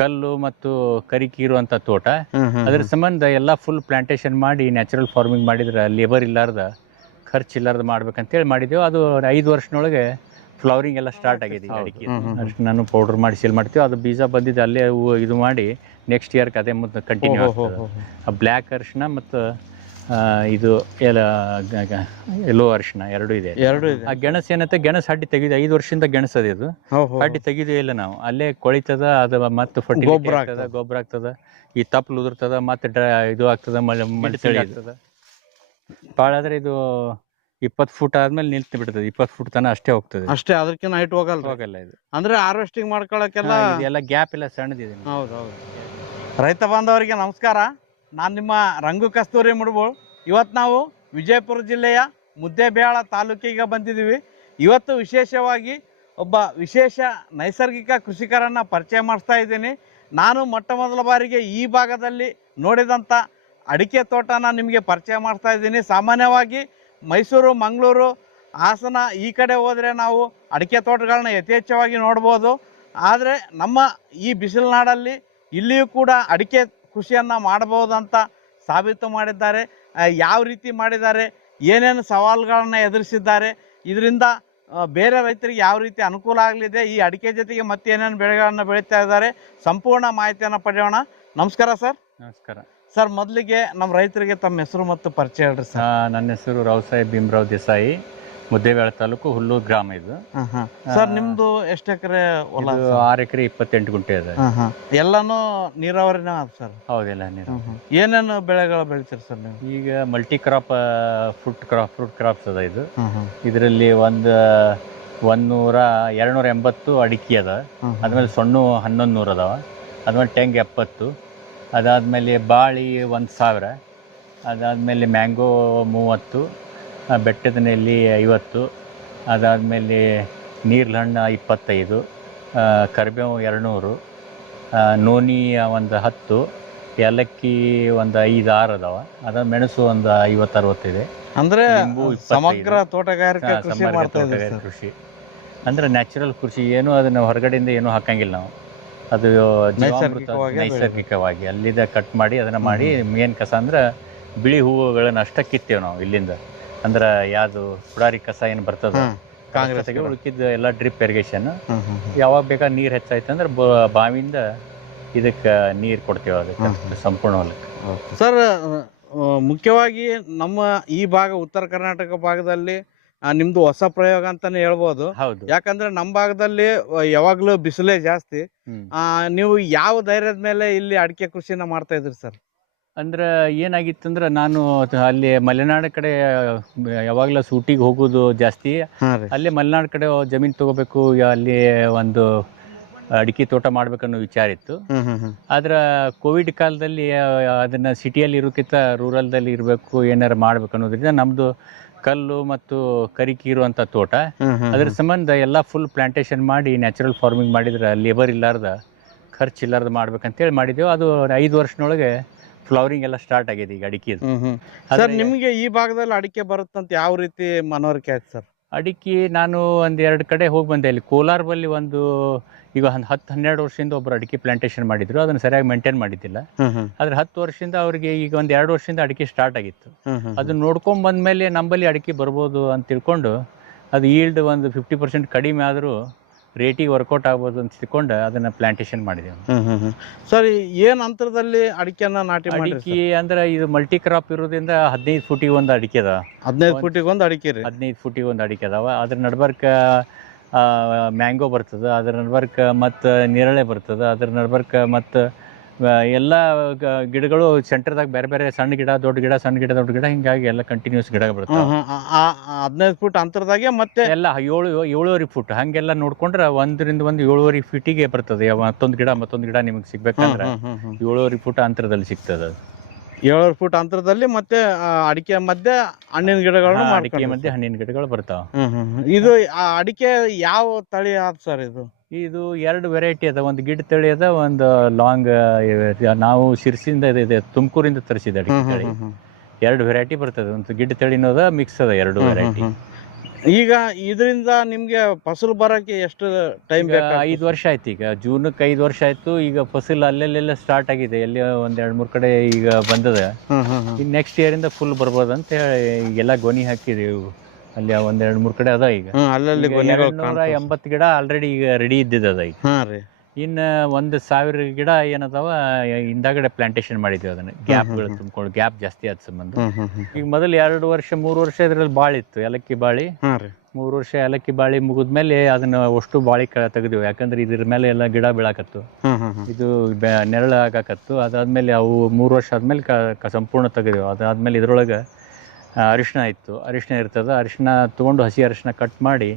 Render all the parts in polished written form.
ಕಲ್ಲು ಮತ್ತು ಕರಿಕೆ ಇರುವಂಥ ತೋಟ. ಅದ್ರ ಸಂಬಂಧ ಎಲ್ಲ ಫುಲ್ ಪ್ಲಾಂಟೇಶನ್ ಮಾಡಿ ನ್ಯಾಚುರಲ್ ಫಾರ್ಮಿಂಗ್ ಮಾಡಿದ್ರೆ ಲೇಬರ್ ಇಲ್ಲಾರ್ದ ಖರ್ಚು ಇಲ್ಲಾರ್ದ ಮಾಡ್ಬೇಕಂತೇಳಿ ಮಾಡಿದೆವು. ಅದು 5 ವರ್ಷದೊಳಗೆ ಫ್ಲವರಿಂಗ್ ಎಲ್ಲ ಸ್ಟಾರ್ಟ್ ಆಗಿದೆ. ಅಡಿಕೆ ಅಷ್ಟು ನಾನು ಪೌಡರ್ ಮಾಡಿ ಸೇಲ್ ಮಾಡ್ತೀವಿ. ಅದು ಬೀಜ ಬಂದಿದ್ದು ಅಲ್ಲೇ ಇದು ಮಾಡಿ ನೆಕ್ಸ್ಟ್ ಇಯರ್ಗೆ ಅದೇ ಮುಂದೆ ಕಂಟಿನ್ಯೂ ಆಗ್ತದೆ. ಆ ಬ್ಲ್ಯಾಕ್ ಅರಿಶಿನ ಮತ್ತು ಇದು ಎಲ್ಲೋ ಅರಿಶಿನ ಎರಡೂ ಇದೆ. ಆ ಗೆಣಸು ಏನತ್ತೆ, ಗೆಣಸು ಹಡ್ಡಿ ತೆಗೆದು 5 ವರ್ಷದಿಂದ ಗೆಣಸು ಅದು ಹಡ್ಡಿ ತೆಗೆದೇ ಇಲ್ಲ ನಾವು. ಅಲ್ಲೇ ಕೊಳಿತದ, ಅದು ಮತ್ತೆ ಗೊಬ್ಬರ ಆಗ್ತದ, ಈ ತಪ್ಪಲು ಉದುರ್ತದ, ಮತ್ತೆ ಇದು ಆಗ್ತದ, ಮಳೆ ಚಳಿ ಆಗ್ತದ. ಭಾಳ ಆದ್ರೆ ಇದು 20 ಫೂಟ್ ಆದ್ಮೇಲೆ ನಿಲ್ತು ಬಿಡ್ತದೆ. 20 ಫೂಟ್ ತನ ಅಷ್ಟೇ ಹೋಗ್ತದೆ. ಅಷ್ಟೇ, ಅದಕ್ಕಿಂತ ಹೈಟ್ ಹೋಗಲ್ಲ ಇದು. ಅಂದ್ರೆ ಹಾರ್ವೆಸ್ಟಿಂಗ್ ಮಾಡ್ಕೊಳಕ್ಕೆಲ್ಲ ಎಲ್ಲ ಗ್ಯಾಪ್ ಎಲ್ಲ ಸಣ್ಣದಿದೆ. ಹೌದೌದು. ರೈತ ಬಾಂಧವರಿಗೆ ನಮಸ್ಕಾರ. ನಾನು ನಿಮ್ಮ ರಂಗು ಕಸ್ತೂರಿ ಮುಡ್ಬೋಳ್. ಇವತ್ತು ನಾವು ವಿಜಯಪುರ ಜಿಲ್ಲೆಯ ಮುದ್ದೇಬೇಳ ತಾಲೂಕಿಗೆ ಬಂದಿದ್ದೀವಿ. ಇವತ್ತು ವಿಶೇಷವಾಗಿ ಒಬ್ಬ ವಿಶೇಷ ನೈಸರ್ಗಿಕ ಕೃಷಿಕರನ್ನು ಪರಿಚಯ ಮಾಡಿಸ್ತಾ ಇದ್ದೀನಿ. ನಾನು ಮೊಟ್ಟ ಮೊದಲ ಬಾರಿಗೆ ಈ ಭಾಗದಲ್ಲಿ ನೋಡಿದಂಥ ಅಡಿಕೆ ತೋಟನ ನಿಮಗೆ ಪರಿಚಯ ಮಾಡಿಸ್ತಾ ಇದ್ದೀನಿ. ಸಾಮಾನ್ಯವಾಗಿ ಮೈಸೂರು, ಮಂಗಳೂರು, ಹಾಸನ ಈ ಕಡೆ ಹೋದರೆ ನಾವು ಅಡಿಕೆ ತೋಟಗಳನ್ನ ಯಥೇಚ್ಛವಾಗಿ ನೋಡ್ಬೋದು. ಆದರೆ ನಮ್ಮ ಈ ಬಿಸಿಲುನಾಡಲ್ಲಿ ಇಲ್ಲಿಯೂ ಕೂಡ ಅಡಿಕೆ ಕೃಷಿಯನ್ನು ಮಾಡಬಹುದು ಅಂತ ಸಾಬೀತು ಮಾಡಿದ್ದಾರೆ. ಯಾವ ರೀತಿ ಮಾಡಿದ್ದಾರೆ, ಏನೇನು ಸವಾಲುಗಳನ್ನು ಎದುರಿಸಿದ್ದಾರೆ, ಇದರಿಂದ ಬೇರೆ ರೈತರಿಗೆ ಯಾವ ರೀತಿ ಅನುಕೂಲ ಆಗಲಿದೆ, ಈ ಅಡಿಕೆ ಜೊತೆಗೆ ಮತ್ತೇನೇನು ಬೆಳೆಗಳನ್ನು ಬೆಳೀತಾ ಇದ್ದಾರೆ, ಸಂಪೂರ್ಣ ಮಾಹಿತಿಯನ್ನು ಪಡೆಯೋಣ. ನಮಸ್ಕಾರ ಸರ್. ನಮಸ್ಕಾರ ಸರ್. ಮೊದಲಿಗೆ ನಮ್ಮ ರೈತರಿಗೆ ತಮ್ಮ ಹೆಸರು ಮತ್ತು ಪರಿಚಯ ಹೇಳ್ರಿ ಸರ್. ನನ್ನ ಹೆಸರು ರಾವ್ ಸಾಹೇಬ್ ಭೀಮರಾವ್ ದೇಸಾಯಿ, ಮುದ್ದೇಬೇಳ ತಾಲೂಕು, ಹುಲ್ಲೂರು ಗ್ರಾಮ ಇದು. ಸರ್, ನಿಮ್ದು ಎಷ್ಟು ಎಕರೆ ಹೊಲ? 6 ಎಕರೆ 28 ಗುಂಟೆ ಇದೆ. ಎಲ್ಲಾನು ನೀರಾವರಿನ ಸರ್? ಹೌದೆಲ್ಲ ನೀರು. ಏನೇನು ಬೆಳೆಗಳು ಬೆಳಿತೀರಿ ಸರ್ ನೀವು? ಈಗ ಮಲ್ಟಿ ಕ್ರಾಪ್ ಫ್ರೂಟ್ ಕ್ರಾಪ್ಸ್ ಅದ ಇದು. ಇದರಲ್ಲಿ 280 ಅಡಿಕೆ ಅದ. ಅದ್ಮೇಲೆ ಸೊಣ್ಣು 1100 ಅದಾವ. ಅದ್ಮೇಲೆ ಟೆಂಗ್ 70. ಅದಾದಮೇಲೆ ಬಾಳಿ 1000. ಅದಾದಮೇಲೆ ಮ್ಯಾಂಗೋ 30, ಬೆಟ್ಟದ ನೆಲ್ಲಿ 50. ಅದಾದಮೇಲೆ ನೀರ್ಲ ಹಣ್ಣು 25, ಕರಿಬೇವು 200, ನೋನಿ 10, ಏಲಕ್ಕಿ 5-6 ಅದಾವ. ಅದಾದ ಮೆಣಸು 50-60 ಇದೆ. ಅಂದ್ರೆ ಸಮಗ್ರ ತೋಟಗಾರಿಕೆ ಕೃಷಿ ಅಂದ್ರೆ ನ್ಯಾಚುರಲ್ ಕೃಷಿ. ಏನು ಅದನ್ನ ಹೊರಗಡೆಯಿಂದ ಏನು ಹಾಕಂಗಿಲ್ಲ ನಾವು. ಅದು ನೈಸರ್ಗಿಕವಾಗಿ ಅಲ್ಲಿಂದ ಕಟ್ ಮಾಡಿ ಅದನ್ನ ಮಾಡಿ. ಮೇನ್ ಕಸ ಅಂದ್ರೆ ಬಿಳಿ ಹೂವುಗಳನ್ನ ಅಷ್ಟ ಕಿತ್ತೇವೆ ನಾವು ಇಲ್ಲಿಂದ. ಅಂದ್ರೆ ಯಾವುದು ಪುಡಾರಿ ಕಸ ಏನು ಬರ್ತದ ಕಾಂಗ್ರೆಸ್ಗೆ ಉಳ್ಕಿದ್ದು ಎಲ್ಲ ಡ್ರಿಪ್ ಇರಿಗೇಷನ್. ಯಾವಾಗ ಬೇಕಾದ್ರೆ ನೀರು ಹೆಚ್ಚಾಯ್ತು ಅಂದ್ರೆ ಬಾವಿಯಿಂದ ಇದಕ್ಕೆ ನೀರು ಕೊಡ್ತೇವೆ ಅದಕ್ಕೆ ಸಂಪೂರ್ಣ ಹೊಲಕ್ಕೆ. ಸರ್, ಮುಖ್ಯವಾಗಿ ನಮ್ಮ ಈ ಭಾಗ ಉತ್ತರ ಕರ್ನಾಟಕ ಭಾಗದಲ್ಲಿ ನಿಮ್ದು ಹೊಸ ಪ್ರಯೋಗ ಅಂತಾನೆ ಹೇಳ್ಬೋದು. ಹೌದು. ಯಾಕಂದ್ರೆ ನಮ್ಮ ಭಾಗದಲ್ಲಿ ಯಾವಾಗ್ಲೂ ಬಿಸಿಲೇ ಜಾಸ್ತಿ. ನೀವು ಯಾವ ಧೈರ್ಯದ ಮೇಲೆ ಇಲ್ಲಿ ಅಡಿಕೆ ಕೃಷಿನ ಮಾಡ್ತಾ ಇದ್ರಿ ಸರ್? ಅಂದ್ರೆ ಏನಾಗಿತ್ತಂದ್ರೆ ನಾನು ಅಲ್ಲಿ ಮಲೆನಾಡು ಕಡೆ ಯಾವಾಗಲೂ ಸೂಟಿಗೆ ಹೋಗೋದು ಜಾಸ್ತಿ. ಅಲ್ಲಿ ಮಲೆನಾಡು ಕಡೆ ಜಮೀನು ತಗೋಬೇಕು, ಅಲ್ಲಿ ಒಂದು ಅಡಿಕೆ ತೋಟ ಮಾಡ್ಬೇಕನ್ನೋ ವಿಚಾರ ಇತ್ತು. ಆದ್ರೆ ಕೋವಿಡ್ ಕಾಲದಲ್ಲಿ ಅದನ್ನ ಸಿಟಿಯಲ್ಲಿ ಇರೋಕ್ಕಿಂತ ರೂರಲ್ದಲ್ಲಿ ಇರಬೇಕು, ಏನಾರು ಮಾಡ್ಬೇಕು ಅನ್ನೋದ್ರಿಂದ ನಮ್ದು ಕಲ್ಲು ಮತ್ತು ಕರಿಕೆ ಇರುವಂಥ ತೋಟ. ಅದ್ರ ಸಂಬಂಧ ಎಲ್ಲ ಫುಲ್ ಪ್ಲಾಂಟೇಶನ್ ಮಾಡಿ ನ್ಯಾಚುರಲ್ ಫಾರ್ಮಿಂಗ್ ಮಾಡಿದ್ರೆ ಲೇಬರ್ ಇಲ್ಲಾರ್ದ ಖರ್ಚು ಇಲ್ಲಾರ್ದ ಮಾಡ್ಬೇಕಂತೇಳಿ ಮಾಡಿದೆವು. ಅದು 5 ವರ್ಷದೊಳಗೆ ಫ್ಲವರಿಂಗ್ ಎಲ್ಲ ಸ್ಟಾರ್ಟ್ ಆಗಿದೆ ಈಗ ಅಡಿಕೆ. ಸರ್, ನಿಮಗೆ ಈ ಭಾಗದಲ್ಲಿ ಅಡಿಕೆ ಬರುತ್ತಂತ ಯಾವ ರೀತಿ ಮನವರಿಕೆ ಆಯ್ತು ಸರ್? ಅಡಿಕೆ ನಾನು 1-2 ಕಡೆ ಹೋಗಿ ಬಂದೆ. ಇಲ್ಲಿ ಕೋಲಾರ ಬಲ್ಲಿ ಈಗ 10-12 ವರ್ಷದಿಂದ ಒಬ್ಬರು ಅಡಿಕೆ ಪ್ಲಾಂಟೇಶನ್ ಮಾಡಿದ್ರು. ಅದನ್ನು ಸರಿಯಾಗಿ ಮೇಂಟೈನ್ ಮಾಡಿದ್ದಿಲ್ಲ. ಆದ್ರೆ 10 ವರ್ಷದಿಂದ ಅವ್ರಿಗೆ ಈಗ 1-2 ವರ್ಷದಿಂದ ಅಡಿಕೆ ಸ್ಟಾರ್ಟ್ ಆಗಿತ್ತು. ಅದನ್ನ ನೋಡ್ಕೊಂಡ್ ಬಂದ್ಮೇಲೆ ನಂಬಲ್ಲಿ ಅಡಿಕೆ ಬರ್ಬೋದು ಅಂತ ತಿಳ್ಕೊಂಡು ಅದು ಈಲ್ಡ್ 50% ಕಡಿಮೆ ಆದರೂ ರೇಟಿಗೆ ವರ್ಕೌಟ್ ಆಗ್ಬೋದು ಅಂತ ತಿಳ್ಕೊಂಡು ಅದನ್ನ ಪ್ಲಾಂಟೇಶನ್ ಮಾಡಿದೆವು. ಸರ್, ಏನ್ ಅಂತರದಲ್ಲಿ ಅಡಿಕೆನ ನಾಟಿ ಮಾಡಿ? ಅಡಿಕೆ ಅಂದ್ರೆ ಇದು ಮಲ್ಟಿ ಕ್ರಾಪ್ ಇರೋದ್ರಿಂದ 15 ಫೂಟಿಗೆ ಒಂದು ಅಡಿಕೆ ಅದ. 15 ಫೂಟಿಗೆ ಒಂದು ಅಡಿಕೆ ರೀ? 15 ಫೂಟಿಗೆ ಒಂದು ಅಡಿಕೆ ಅದಾವ. ಅದ್ರ ನಡ್ಬರ್ಕ ಮ್ಯಾಂಗೋ ಬರ್ತದೆ, ಅದ್ರ ನಡ್ಬರ್ಕ ಮತ್ತು ನೇರಳೆ ಬರ್ತದೆ, ಅದ್ರ ನಡ್ಬರ್ಕ ಮತ್ತು ಎಲ್ಲ ಗಿಡಗಳು ಸೆಂಟರ್ದಾಗ ಬೇರೆ ಬೇರೆ ಸಣ್ಣ ಗಿಡ, ದೊಡ್ಡ ಗಿಡ, ಸಣ್ಣ ಗಿಡ, ದೊಡ್ಡ ಗಿಡ, ಹಿಂಗಾಗಿ ಎಲ್ಲ ಕಂಟಿನ್ಯೂಸ್ ಗಿಡ ಬರ್ತವೆ. 15 ಫೂಟ್ ಅಂತರದಾಗೆ ಮತ್ತೆ ಎಲ್ಲ 7-7.5 ಫೂಟ್ ಹಂಗೆಲ್ಲ ನೋಡ್ಕೊಂಡ್ರೆ 1ರಿಂದ 7.5 ಫೀಟಿಗೆ ಬರ್ತದೆ. ಮತ್ತೊಂದು ಗಿಡ ನಿಮಗೆ ಸಿಗ್ಬೇಕಂದ್ರೆ 7.5 ಫೂಟ್ ಅಂತರದಲ್ಲಿ ಸಿಗ್ತದೆ. 7 ಫೂಟ್ ಅಂತರದಲ್ಲಿ ಮತ್ತೆ ಅಡಿಕೆ ಮಧ್ಯೆ ಹಣ್ಣಿನ ಗಿಡಗಳು, ಅಡಿಕೆ ಮಧ್ಯೆ ಹಣ್ಣಿನ ಗಿಡಗಳು ಬರ್ತಾವ. ಇದು ಅಡಿಕೆ ಯಾವ ತಳಿ ಆದ ಸರ್? ಇದು 2 ವೆರೈಟಿ ಅದ. ಒಂದು ಗಿಡ ತಳಿ ಅದ, ಒಂದು ಲಾಂಗ್. ನಾವು ಶಿರ್ಸಿಂದ ತುಮಕೂರಿಂದ ತರಿಸಿದ ಅಡಿಕೆ ತಳಿ. 2 ವೆರೈಟಿ ಬರ್ತದೆ. ಒಂದು ಗಿಡ ತಳಿನೂ ಅದ, ಮಿಕ್ಸ್ ಅದ, 2 ವೆರೈಟಿ. ಈಗ ಇದರಿಂದ ನಿಮ್ಗೆ ಫಸಲು ಬರಕ್ಕೆ ಎಷ್ಟು ಟೈಮ್ ಈಗ 5 ವರ್ಷ ಆಯ್ತು. ಈಗ ಜೂನಕ್ಕೆ 5 ವರ್ಷ ಆಯ್ತು. ಈಗ ಫಸಲು ಅಲ್ಲೆಲ್ಲೆಲ್ಲ ಸ್ಟಾರ್ಟ್ ಆಗಿದೆ. ಎಲ್ಲಿ ಒಂದ್ 2-3 ಕಡೆ ಈಗ ಬಂದದ. ಈಗ ನೆಕ್ಸ್ಟ್ ಇಯರ್ ಇಂದ ಫುಲ್ ಬರ್ಬೋದು ಅಂತ ಹೇಳಿ ಈಗೆಲ್ಲ ಗೊನಿ ಹಾಕಿದೀವಿ. ಅಲ್ಲಿ ಒಂದ್ 2-3 ಕಡೆ ಅದ. ಈಗ ಅಲ್ಲಲ್ಲಿ 280 ಗಿಡ ಆಲ್ರೆಡಿ ಈಗ ರೆಡಿ ಇದ್ದಿದ್ದದ. ಈಗ ಇನ್ನು 1,000 ಗಿಡ ಏನದಾವ ಹಿಂದಾಗಡೆ ಪ್ಲಾಂಟೇಶನ್ ಮಾಡಿದ್ವಿ. ಅದನ್ನ ಗ್ಯಾಪ್ಗಳು ತುಂಬಿಕೊಂಡು, ಗ್ಯಾಪ್ ಜಾಸ್ತಿ ಆದ ಸಂಬಂಧ ಈಗ ಮೊದಲು 2 ವರ್ಷ 3 ವರ್ಷ ಇದ್ರಲ್ಲಿ ಬಾಳಿ ಇತ್ತು, ಏಲಕ್ಕಿ ಬಾಳಿ. 3 ವರ್ಷ ಏಲಕ್ಕಿ ಬಾಳಿ ಮುಗಿದ್ಮೇಲೆ ಅದನ್ನ ಅಷ್ಟು ಬಾಳಿ ತೆಗೆದಿವಿ. ಯಾಕಂದ್ರೆ ಇದ್ರ ಮೇಲೆ ಎಲ್ಲ ಗಿಡ ಬೀಳಾಕತ್ತು, ಇದು ನೆರಳು ಆಗಾಕತ್ತು. ಅದಾದ್ಮೇಲೆ ಅವು 3 ವರ್ಷ ಆದ್ಮೇಲೆ ಸಂಪೂರ್ಣ ತೆಗೆದಿವಿ. ಅದಾದ್ಮೇಲೆ ಇದ್ರೊಳಗೆ ಅರಿಶಿನ ಇತ್ತು, ಅರಿಶಿನ ಇರ್ತದ. ಅರಿಶಿನ ತಗೊಂಡು ಹಸಿ ಅರಿಶಿನ ಕಟ್ ಮಾಡಿ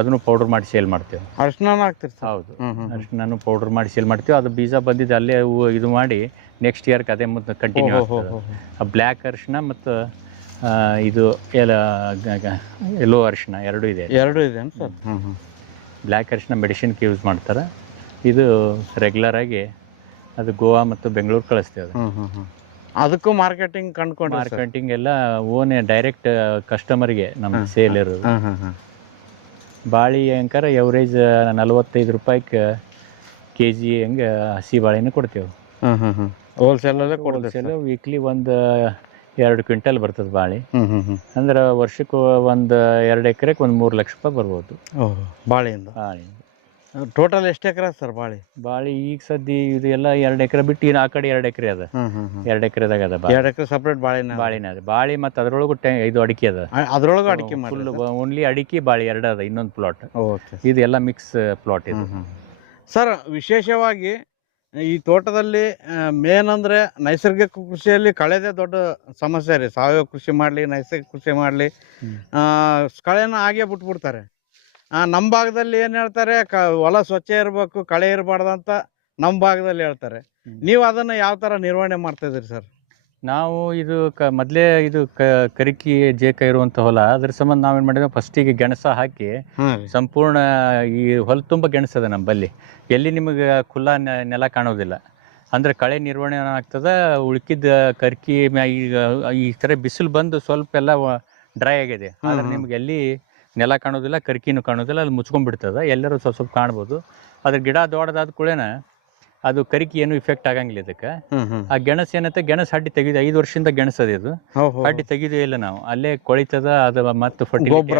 ಅದನ್ನು ಪೌಡರ್ ಮಾಡಿ ಸೇಲ್ ಮಾಡ್ತೇವೆ. ಅರಿಶಿನ ಹಾಕ್ತಿರ್ತೀವಿ. ಹೌದು, ಅರಿಶಿನ ಪೌಡರ್ ಮಾಡಿ ಸೇಲ್ ಮಾಡ್ತೀವಿ. ಅದು ಬೀಜ ಬಂದಿದ್ದು ಅಲ್ಲೇ ಇದು ಮಾಡಿ ನೆಕ್ಸ್ಟ್ ಇಯರ್ಗೆ ಅದೇ ಮುಂದೆ ಕಂಟಿನ್ಯೂ ಆಗ್ತದೆ. ಆ ಬ್ಲ್ಯಾಕ್ ಅರಿಶಿನ ಮತ್ತು ಇದು ಎಲ್ಲೋ ಅರಿಶಿನ ಎರಡು ಇದೆ ಸರ್. ಬ್ಲ್ಯಾಕ್ ಅರಿಶಿನ ಮೆಡಿಸಿನ್ಗೆ ಯೂಸ್ ಮಾಡ್ತಾರೆ. ಇದು ರೆಗ್ಯುಲರ್ ಆಗಿ ಅದು ಗೋವಾ ಮತ್ತು ಬೆಂಗಳೂರು ಕಳಿಸ್ತೇವೆ. ಅದಕ್ಕೂ ಮಾರ್ಕೆಟಿಂಗ್ ಕಂಡ್ಕೊಂಡು ಮಾರ್ಕೆಟಿಂಗ್ ಎಲ್ಲ ಓನ್ ಡೈರೆಕ್ಟ್ ಕಸ್ಟಮರ್ಗೆ ನಮ್ಮ ಸೇಲ್ ಇರೋದು. ಬಾಳಿ ಅಂಕಾರ ಎವರೇಜ್ 45 ರೂಪಾಯಿಗೆ KG ಹಂಗೆ ಹಸಿ ಬಾಳೆನೂ ಕೊಡ್ತೇವೆ. ಹೋಲ್ಸೇಲಲ್ಲೇ ಹೋಲ್ಸೇಲ್ ವೀಕ್ಲಿ 1-2 ಕ್ವಿಂಟಲ್ ಬರ್ತದೆ ಬಾಳೆ. ಅಂದ್ರೆ ವರ್ಷಕ್ಕೆ 1-2 ಎಕರೆಗೆ 3 ಲಕ್ಷ ರೂಪಾಯಿ ಬರ್ಬೋದು ಬಾಳೆಯಿಂದ. ಟೋಟಲ್ ಎಷ್ಟು ಎಕರೆ ಸರ್ ಬಾಳೆ? ಈಗ ಸದ್ಯ ಇದು ಎಲ್ಲ 2 ಎಕರೆ ಬಿಟ್ಟು ಆ ಕಡೆ 2 ಎಕರೆ ಅದ. 2 ಎಕರೆದಾಗ ಅದ. 2 ಎಕರೆ ಸಪ್ರೇಟ್ ಬಾಳೆನ ಅದ. ಬಾಳೆ ಮತ್ತು ಅದ್ರೊಳಗೂ ಇದು ಅಡಿಕೆ ಅದ. ಅದ್ರೊಳಗೆ ಅಡಿಕೆ ಫುಲ್ ಓನ್ಲಿ ಅಡಿಕೆ ಬಾಳೆ ಎರಡು ಅದ. ಇನ್ನೊಂದು ಪ್ಲಾಟ್ ಇದು ಎಲ್ಲ ಮಿಕ್ಸ್ ಪ್ಲಾಟ್ ಇದು. ಸರ್, ವಿಶೇಷವಾಗಿ ಈ ತೋಟದಲ್ಲಿ ಮೇನ್ ಅಂದ್ರೆ ನೈಸರ್ಗಿಕ ಕೃಷಿಯಲ್ಲಿ ಕಳೆದೇ ದೊಡ್ಡ ಸಮಸ್ಯೆ ರೀ. ಸಾವಯವ ಕೃಷಿ ಮಾಡಲಿ, ನೈಸರ್ಗಿಕ ಕೃಷಿ ಮಾಡಲಿ, ಕಳೆನ ಹಾಗೆ ಬಿಟ್ಬಿಡ್ತಾರೆ. ನಮ್ಮ ಭಾಗದಲ್ಲಿ ಏನು ಹೇಳ್ತಾರೆ, ಹೊಲ ಸ್ವಚ್ಛ ಇರಬೇಕು, ಕಳೆ ಇರಬಾರ್ದಂತ ನಮ್ಮ ಭಾಗದಲ್ಲಿ ಹೇಳ್ತಾರೆ. ನೀವು ಅದನ್ನು ಯಾವ ಥರ ನಿರ್ವಹಣೆ ಮಾಡ್ತಾ ಇದ್ದೀರಿ ಸರ್? ನಾವು ಇದು ಮೊದಲೇ ಇದು ಕರಿಕಿ ಜೇಕ ಇರುವಂಥ ಹೊಲ. ಅದ್ರ ಸಂಬಂಧ ನಾವೇನು ಮಾಡಿದ್ವಿ, ಫಸ್ಟಿಗೆ ಗೆಣಸ ಹಾಕಿ ಸಂಪೂರ್ಣ ಈ ಹೊಲ ತುಂಬ ಗೆಣಸದ ನಮ್ಮಲ್ಲಿ. ಎಲ್ಲಿ ನಿಮಗೆ ಖುಲ್ಲಾ ನೆಲ ಕಾಣೋದಿಲ್ಲ. ಅಂದರೆ ಕಳೆ ನಿರ್ವಹಣೆ ಆಗ್ತದೆ. ಉಳ್ಕಿದ ಕರ್ಕಿ ಈಗ ಈ ಥರ ಬಿಸಿಲು ಬಂದು ಸ್ವಲ್ಪ ಎಲ್ಲ ಡ್ರೈ ಆಗಿದೆ. ಆದರೆ ನಿಮ್ಗೆ ಎಲ್ಲಿ ನೆಲ ಕಾಣೋದಿಲ್ಲ, ಕರ್ಕಿನೂ ಕಾಣೋದಿಲ್ಲ, ಅಲ್ಲಿ ಮುಚ್ಕೊಂಡ್ಬಿಡ್ತದೆ. ಎಲ್ಲರೂ ಸ್ವಲ್ಪ ಕಾಣ್ಬೋದು. ಅದ್ರ ಗಿಡ ದೊಡ್ಡದಾದ ಕೂಡೇನ ಅದು ಕರಿಕಿ ಏನು ಇಫೆಕ್ಟ್ ಆಗಂಗಿಲ್ಲ ಇದಕ್ಕೆ. ಆ ಗೆಣಸು ಏನತ್ತೆ, ಗೆಣಸು ಹಡ್ಡಿ ತೆಗಿದು 5 ವರ್ಷದಿಂದ ಗೆಣಸು ಅದು. ಇದು ಹಡ್ಡಿ ತೆಗಿದೇ ಇಲ್ಲ ನಾವು. ಅಲ್ಲೇ ಕೊಳಿತದ, ಅದು ಮತ್ತೆ ಗೊಬ್ಬರ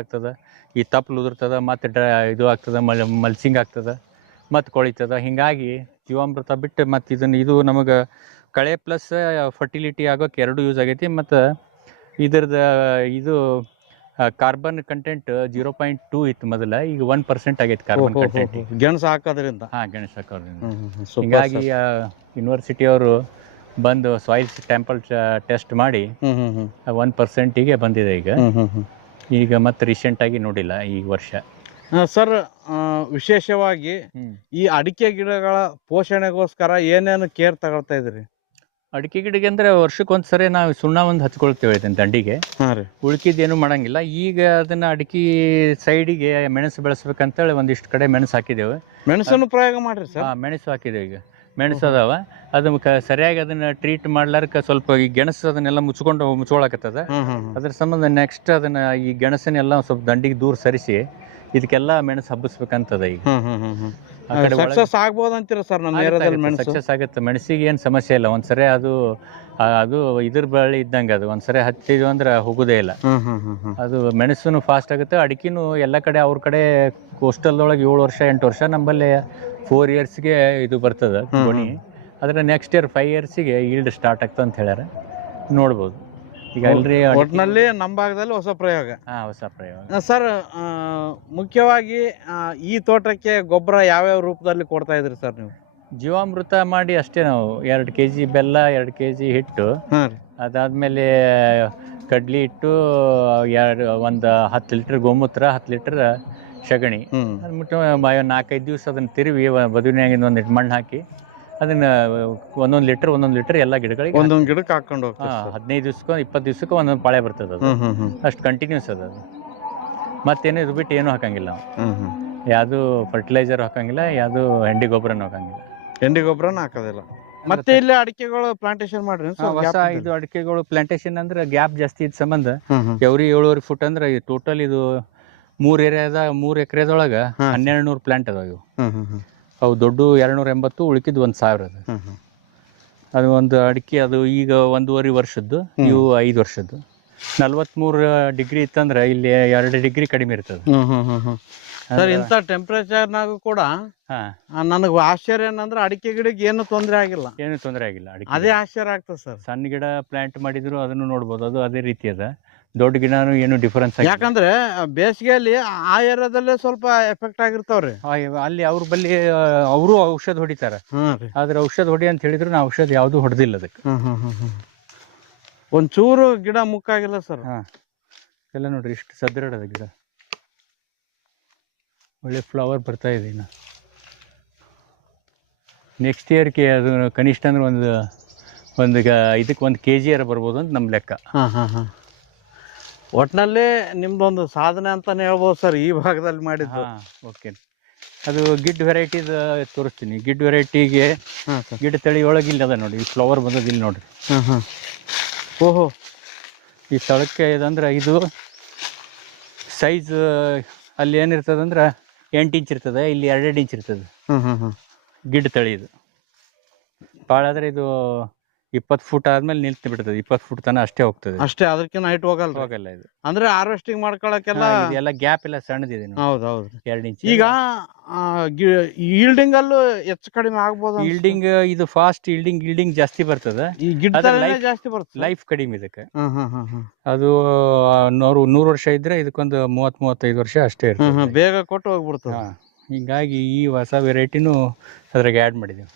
ಆಗ್ತದ, ಈ ತಪ್ಪಲು ಉದುರ್ತದ, ಮತ್ತೆ ಇದು ಆಗ್ತದ, ಮಲ್ಸಿಂಗ್ ಆಗ್ತದ, ಮತ್ತೆ ಕೊಳಿತದ. ಹಿಂಗಾಗಿ ಜೀವಾಮೃತ ಬಿಟ್ಟು ಮತ್ತೆ ಇದು ನಮಗೆ ಕಳೆ ಪ್ಲಸ್ ಫರ್ಟಿಲಿಟಿ ಆಗೋಕೆ 2 ಯೂಸ್ ಆಗೈತಿ. ಮತ್ತು ಇದ್ರದ್ದು ಇದು ಕಾರ್ಬನ್ ಕಂಟೆಂಟ್ 0.2 ಇತ್ತು ಮೊದಲ, ಈಗ 1% ಆಗೈತೆ ಕಾರ್ಬನ್ ಕಂಟೆಂಟ್ ಗೆಣಸು ಹಾಕೋದ್ರಿಂದ. ಗೆಣಸು ಹಾಕೋದ್ರಿಂದ. ಹೀಗಾಗಿ ಯೂನಿವರ್ಸಿಟಿ ಅವರು ಬಂದು ಸಾಯಿಲ್ ಸ್ಯಾಂಪಲ್ ಟೆಸ್ಟ್ ಮಾಡಿ 1%ಗೆ ಬಂದಿದೆ ಈಗ ಮತ್ತೆ ರೀಸೆಂಟ್ ಆಗಿ ನೋಡಿಲ್ಲ ಈ ವರ್ಷ. ಸರ್, ವಿಶೇಷವಾಗಿ ಈ ಅಡಿಕೆ ಗಿಡಗಳ ಪೋಷಣೆಗೋಸ್ಕರ ಏನೇನು ಕೇರ್ ತಗೊಳ್ತಾ ಇದ್ರಿ? ಅಡಿಕೆ ಗಿಡಕ್ಕೆ ಅಂದ್ರೆ ವರ್ಷಕ್ಕೊಂದ್ಸರಿ ನಾವು ಸುಣ್ಣ ಒಂದು ಹಚ್ಕೊಳ್ತೇವೆ ದಂಡಿಗೆ. ಉಳ್ಕಿದ್ದೇನು ಮಾಡಂಗಿಲ್ಲ. ಈಗ ಅದನ್ನ ಅಡಿಕೆ ಸೈಡಿಗೆ ಮೆಣಸು ಬೆಳೆಸ್ಬೇಕಂತೇಳಿ ಒಂದಿಷ್ಟು ಕಡೆ ಮೆಣಸು ಹಾಕಿದ್ದೇವೆ. ಮೆಣಸನ್ನು ಪ್ರಯೋಗ ಮಾಡ್ರಿ ಸರ್? ಮೆಣಸು ಹಾಕಿದ್ದೇವೆ. ಈಗ ಮೆಣಸು ಅದಾವ. ಅದು ಸರಿಯಾಗಿ ಅದನ್ನ ಟ್ರೀಟ್ ಮಾಡ್ಲಾರ್ಕ ಸ್ವಲ್ಪ ಈ ಗೆಣಸು ಅದನ್ನೆಲ್ಲ ಮುಚ್ಕೊಳಕತ್ತದ. ಅದ್ರ ಸಂಬಂಧ ನೆಕ್ಸ್ಟ್ ಅದನ್ನ ಈ ಗೆಣಸನ್ನೆಲ್ಲ ಸ್ವಲ್ಪ ದಂಡಿಗೆ ದೂರ ಸರಿಸಿ ಇದಕ್ಕೆಲ್ಲ ಮೆಣಸು ಹಬ್ಬಿಸ್ಬೇಕಂತದ. ಈಗ ಸಕ್ಸಸ್ ಆಗ್ಬೋದು ಅಂತೀರ ಸರ್? ನಮ್ಮ ಏರಿಯಾದಲ್ಲಿ ಮೆಣಸು ಸಕ್ಸಸ್ ಆಗುತ್ತೆ. ಮೆಣಸಿಗೆ ಏನು ಸಮಸ್ಯೆ ಇಲ್ಲ. ಒಂದ್ಸರಿ ಅದು ಇದ್ರ ಬಳ್ಳಿ ಇದ್ದಂಗೆ, ಅದು ಒಂದ್ಸರಿ ಹತ್ತಿದ್ವಿ ಅಂದ್ರೆ ಹೋಗೋದೇ ಇಲ್ಲ. ಅದು ಮೆಣಸು ಫಾಸ್ಟ್ ಆಗುತ್ತೆ. ಅಡಿಕೆನೂ ಎಲ್ಲ ಕಡೆ ಅವ್ರ ಕಡೆ ಕೋಸ್ಟಲ್ದೊಳಗೆ 7 ವರ್ಷ 8 ವರ್ಷ, ನಮ್ಮಲ್ಲಿ 4 ಇಯರ್ಸ್ಗೆ ಇದು ಬರ್ತದೆ ಗೊಣಿ. ಆದರೆ ನೆಕ್ಸ್ಟ್ ಇಯರ್ 5 ಇಯರ್ಸಿಗೆ ಈಲ್ಡ್ ಸ್ಟಾರ್ಟ್ ಆಗ್ತದೆ ಅಂತ ಹೇಳ್ಯಾರ. ನೋಡ್ಬೋದು. ಈಗ ಅಲ್ರಿ ಒಟ್ಟಿನಲ್ಲಿ ನಮ್ಮ ಭಾಗದಲ್ಲಿ ಹೊಸ ಪ್ರಯೋಗ. ಹೊಸ ಪ್ರಯೋಗ ಸರ್. ಮುಖ್ಯವಾಗಿ ಈ ತೋಟಕ್ಕೆ ಗೊಬ್ಬರ ಯಾವ್ಯಾವ ರೂಪದಲ್ಲಿ ಕೊಡ್ತಾ ಇದ್ರಿ ಸರ್ ನೀವು? ಜೀವಾಮೃತ ಮಾಡಿ ಅಷ್ಟೇ. ನಾವು 2 kg ಬೆಲ್ಲ, 2 kg ಹಿಟ್ಟು, ಅದಾದ್ಮೇಲೆ ಕಡ್ಲಿ ಹಿಟ್ಟು, ಒಂದು 10 ಲೀಟರ್ ಗೋಮೂತ್ರ, 10 ಲೀಟರ್ ಸಗಣಿ, ಅದ್ಬಿಟ್ಟು 4-5 ದಿವಸ ಅದನ್ನ ತಿರುವಿ ಬದುವಿನಾಗಿಂದ ಒಂದಿಟ್ಟು ಮಣ್ಣು ಹಾಕಿ ಅದನ್ನ 1 ಲೀಟರ್ ಎಲ್ಲ ಗಿಡಗಳಿಗೆ ಒಂದೊಂದು ಗಿಡಕ್ಕೆ ಹಾಕೊಂಡು ಹೋಗ್ತೀವಿ. 15 ದಿವ್ಸಕ್ಕೋ 20 ದಿವ್ಸಕ್ಕೋ ಒಂದೊಂದು ಪಾಳೆ ಬರ್ತದೆ. ಅದು ಅಷ್ಟು ಕಂಟಿನ್ಯೂಸ್ ಅದು. ಮತ್ತೇನು ಇದು ಬಿಟ್ಟು ಏನೂ ಹಾಕಂಗಿಲ್ಲ ನಾವು. ಯಾವುದು ಫರ್ಟಿಲೈಸರ್ ಹಾಕಂಗಿಲ್ಲ, ಯಾವುದು ಹೆಂಡಿ ಗೊಬ್ಬರನೂ ಹಾಕಂಗಿಲ್ಲ. ಹೆಂಡಿ ಗೊಬ್ಬರನ ಹಾಕೋದಿಲ್ಲ. ಮತ್ತೆ ಇಲ್ಲಿ ಅಡಿಕೆಗಳು ಪ್ಲಾಂಟೇಶನ್ ಮಾಡ್ರಿ ಹೊಸ ಇದು ಅಡಿಕೆಗಳು ಪ್ಲಾಂಟೇಶನ್ ಅಂದ್ರೆ ಗ್ಯಾಪ್ ಜಾಸ್ತಿ ಇದ್ದ ಸಂಬಂಧ ಎವ್ರಿ 7.5 ಫುಟ್ ಅಂದ್ರೆ ಟೋಟಲ್ ಇದು 3 ಎಕರೆದೊಳಗ 1200 ಪ್ಲಾಂಟ್ ಅದಾವ ಇವು. ಅವು ದೊಡ್ಡ 280, ಉಳಿಕಿದ್ 1000 ಅದು. ಅದು ಒಂದು ಅಡಿಕೆ ಅದು ಈಗ 1.5 ವರ್ಷದ್ದು, ಇವು 5 ವರ್ಷದ್ದು. 43 ಡಿಗ್ರಿ ಇತ್ತಂದ್ರೆ ಇಲ್ಲಿ 2 ಡಿಗ್ರಿ ಕಡಿಮೆ ಇರ್ತದೆ. ಸರ್ ಇಂಥ ಟೆಂಪರೇಚರ್ನಾಗೂ ಕೂಡ ನನಗೆ ಆಶ್ಚರ್ಯ ಏನಂದ್ರೆ ಅಡಿಕೆ ಗಿಡಕ್ಕೆ ಏನು ತೊಂದರೆ ಆಗಿಲ್ಲ. ಏನು ತೊಂದರೆ ಆಗಿಲ್ಲ ಅಡಿಕೆ. ಅದೇ ಆಶ್ಚರ್ಯ ಆಗ್ತದೆ ಸರ್. ಸಣ್ಣ ಗಿಡ ಪ್ಲಾಂಟ್ ಮಾಡಿದ್ರು ಅದನ್ನು ನೋಡ್ಬೋದು, ಅದು ಅದೇ ರೀತಿ ಅದ. ದೊಡ್ಡ ಗಿಡನೂ ಏನು ಡಿಫರೆನ್ಸ್ ಆಗಿಲ್ಲ. ಯಾಕಂದ್ರೆ ಬೇಸಿಗೆಯಲ್ಲಿ ಆ ಏರಿಯಾದಲ್ಲೇ ಸ್ವಲ್ಪ ಎಫೆಕ್ಟ್ ಆಗಿರ್ತಾವ್ರಿ. ಅಲ್ಲಿ ಅವ್ರ ಬಲ್ಲಿ ಅವರು ಔಷಧ ಹೊಡಿತಾರೆ. ಆದ್ರೆ ಔಷಧ ಹೊಡಿ ಅಂತ ಹೇಳಿದ್ರು ನಾ ಔಷಧ ಯಾವ್ದು ಹೊಡೆದಿಲ್ಲ ಅದಕ್ಕೆ. ಒಂಚೂರು ಗಿಡ ಮುಕ್ಕಾಗಿಲ್ಲ ಸರ್. ಎಲ್ಲ ನೋಡ್ರಿ ಇಷ್ಟು ಸದೃಢದ ಗಿಡ, ಒಳ್ಳೆ ಫ್ಲವರ್ ಬರ್ತಾ ಇದೆ. ಇನ್ನು ನೆಕ್ಸ್ಟ್ ಇಯರ್ಗೆ ಅದು ಕನಿಷ್ಠ ಅಂದ್ರೆ ಇದಕ್ಕೆ 1 kg ಬರ್ಬೋದು ಅಂತ ನಮ್ಮ ಲೆಕ್ಕ. ಒಟ್ಟಿನಲ್ಲಿ ನಿಮ್ದೊಂದು ಸಾಧನೆ ಅಂತಾನೆ ಹೇಳ್ಬೋದು ಸರ್ ಈ ಭಾಗದಲ್ಲಿ ಮಾಡಿದ್ದು. ಓಕೆ, ಅದು ಗಿಡ್ ವೆರೈಟಿದ ತೋರಿಸ್ತೀನಿ. ಗಿಡ್ ವೆರೈಟಿಗೆ ಗಿಡ ತಳಿ ಒಳಗೆ ಇಲ್ಲಿ ಅದ ನೋಡಿ, ಈ ಫ್ಲವರ್ ಬಂದದ್ದು ಇಲ್ಲಿ ನೋಡ್ರಿ. ಓಹೋ, ಈ ಸ್ಥಳಕ್ಕೆ ಇದಂದ್ರೆ ಇದು ಸೈಜ್ ಅಲ್ಲಿ ಏನಿರ್ತದಂದ್ರೆ 8 ಇಂಚ್ ಇರ್ತದೆ, ಇಲ್ಲಿ 2 ಇಂಚ್ ಇರ್ತದೆ. ಗಿಡ್ ತಳಿ ಇದು ಭಾಳ ಆದ್ರೆ ಇದು 20 ಫುಟ್ ಆದ್ಮೇಲೆ ನಿಲ್ತು ಬಿಡ್ತದೆ. 20 ಫುಟ್ ತನ ಅಷ್ಟೇ ಹೋಗ್ತದೆ. ಅಷ್ಟೇ, ಅದಕ್ಕಿಂತ ಹೈಟ್ ಹೋಗಲ್ಲ ಇದು. ಅಂದ್ರೆ ಹಾರ್ವೆಸ್ಟಿಂಗ್ ಮಾಡ್ಕೊಳಕ್ಕೆಲ್ಲ ಎಲ್ಲ ಗ್ಯಾಪ್ ಎಲ್ಲ ಸಣ್ಣದಿದೆ. ಹೌದೌದು, 2 ಇಂಚ್. ಈಗ ಈಲ್ಡಿಂಗ್ ಅಲ್ಲೂ ಹೆಚ್ಚು ಕಡಿಮೆ ಆಗ್ಬೋದು. ಈಲ್ಡಿಂಗ್ ಇದು ಫಾಸ್ಟ್ ಈಲ್ಡಿಂಗ್ ಜಾಸ್ತಿ ಬರ್ತದೆ. ಈ ಗಿಡ ಜಾಸ್ತಿ ಬರ್ತದೆ, ಲೈಫ್ ಕಡಿಮೆ ಇದಕ್ಕೆ. ಅದು 100 ವರ್ಷ ಇದ್ರೆ ಇದಕ್ಕೊಂದು 30-35 ವರ್ಷ ಅಷ್ಟೇ ಇರ್ತದೆ. ಬೇಗ ಕೊಟ್ಟು ಹೋಗ್ಬಿಡ್ತದೆ. ಹಿಂಗಾಗಿ ಈ ಹೊಸ ವೆರೈಟಿನೂ ಅದ್ರಾಗ ಆ್ಯಡ್ ಮಾಡಿದ್ದೀವಿ.